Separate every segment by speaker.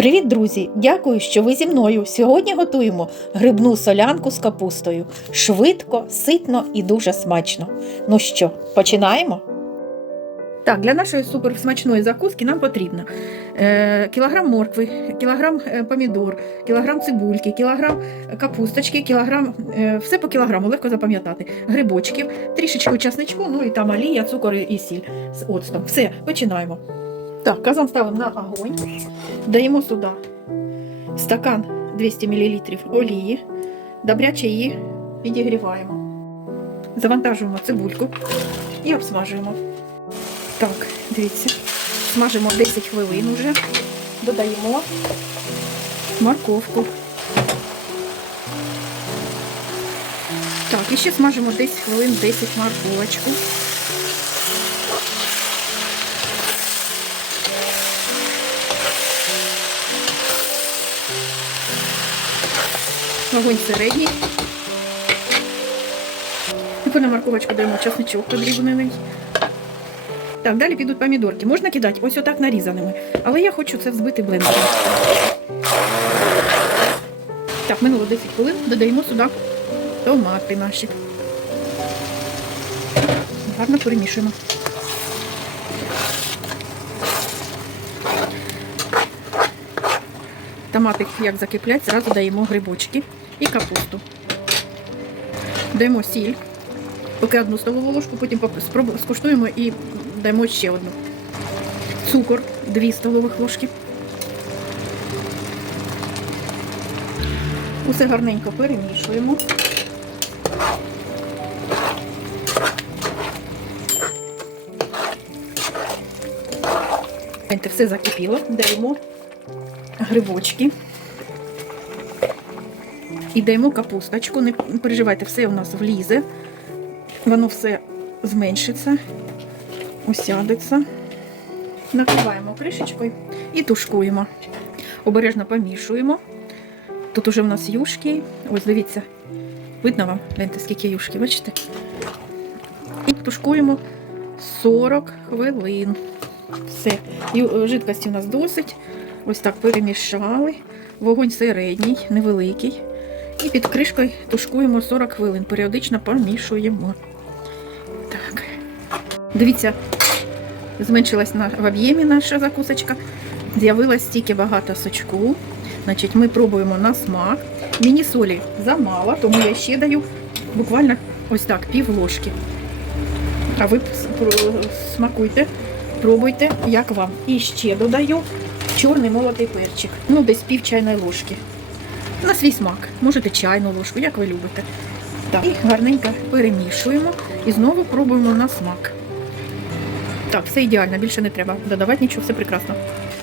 Speaker 1: Привіт, друзі! Дякую, що ви зі мною. Сьогодні готуємо грибну солянку з капустою. Швидко, ситно і дуже смачно. Ну що, починаємо? Так, для нашої суперсмачної закуски нам потрібно е, кілограм моркви, кілограм е, помідор, кілограм цибульки, кілограм капусточки, кілограм, е, все по кілограму, легко запам'ятати. Грибочків, трішечку часничку, ну і там олія, цукор і сіль з оцтом. Все, починаємо. Так, казан ставимо на огонь. Даємо сюди стакан 200 мл олії, добряче її підігріваємо. Завантажуємо цибульку і обсмажуємо. Так, дивіться, смажимо 10 хвилин вже, додаємо морковку. Так, і ще смажимо 10 хвилин 10 морковочку. Вогонь середній. Тепер на морковочку даємо чесничок подрібнений. Так, далі підуть помідорки. Можна кидати ось отак нарізаними. Але я хочу це взбити блендером. Так, минуло 10 хвилин, додаємо сюди томати наші. Гарно перемішуємо. Томати, як закиплять, зразу даємо грибочки і капусту. Даємо сіль, поки одну столову ложку, потім скуштуємо і даємо ще одну. Цукор 2 столових ложки. Усе гарненько перемішуємо. Все закипіло, даємо грибочки. І даємо капусточку. Не переживайте, все у нас влізе. Воно все зменшиться, осядеться. Накриваємо кришечкою і тушкуємо. Обережно помішуємо. Тут уже в нас юшки. Ось дивіться. Видно вам? Гляньте, скільки юшки, бачите? І тушкуємо 40 хвилин. Все. Ю- Жидкості у нас досить. Ось так перемішали. Вогонь середній, невеликий. І під кришкою тушкуємо 40 хвилин. Періодично помішуємо. Так. Дивіться, зменшилась в об'ємі наша закусочка. З'явилось стільки багато сочку. Значить, ми пробуємо на смак. Мені солі замало, тому я ще даю буквально ось так, пів ложки. А ви смакуйте, пробуйте, як вам. І ще додаю чорний молотий перчик. Ну, десь пів чайної ложки. На свій смак. Можете чайну ложку, як ви любите. Так. І гарненько перемішуємо і знову пробуємо на смак. Так, все ідеально, більше не треба додавати нічого, все прекрасно.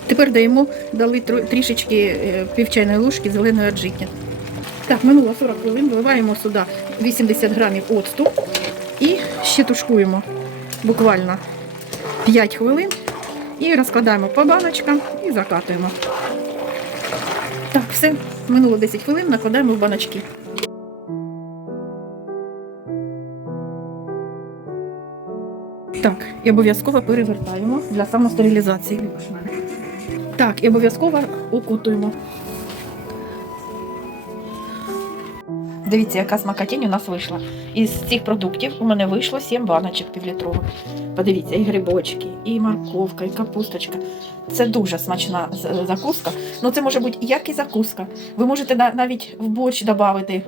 Speaker 1: Тепер даємо, дали трішечки е, пів чайної ложки зеленої аджики. Так, минуло 40 хвилин, вливаємо сюди 80 грамів оцту і ще тушкуємо буквально 5 хвилин і розкладаємо по баночкам і закатуємо. Так, все, минуло 10 хвилин, накладаємо в баночки. Так, і обов'язково перевертаємо для самостерилізації. Так, і обов'язково укутуємо. Дивіться, яка смакотінь у нас вийшла. Із цих продуктів у мене вийшло 7 баночок півлітрових. Подивіться, і грибочки, і морковка, і капусточка. Це дуже смачна закуска. Ну, це може бути як і закуска. Ви можете навіть в борщ додати.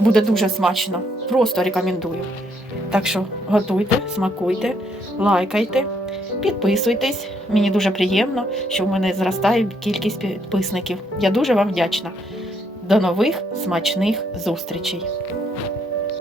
Speaker 1: Буде дуже смачно. Просто рекомендую. Так що готуйте, смакуйте, лайкайте, підписуйтесь. Мені дуже приємно, що в мене зростає кількість підписників. Я дуже вам вдячна. До нових смачних зустрічей!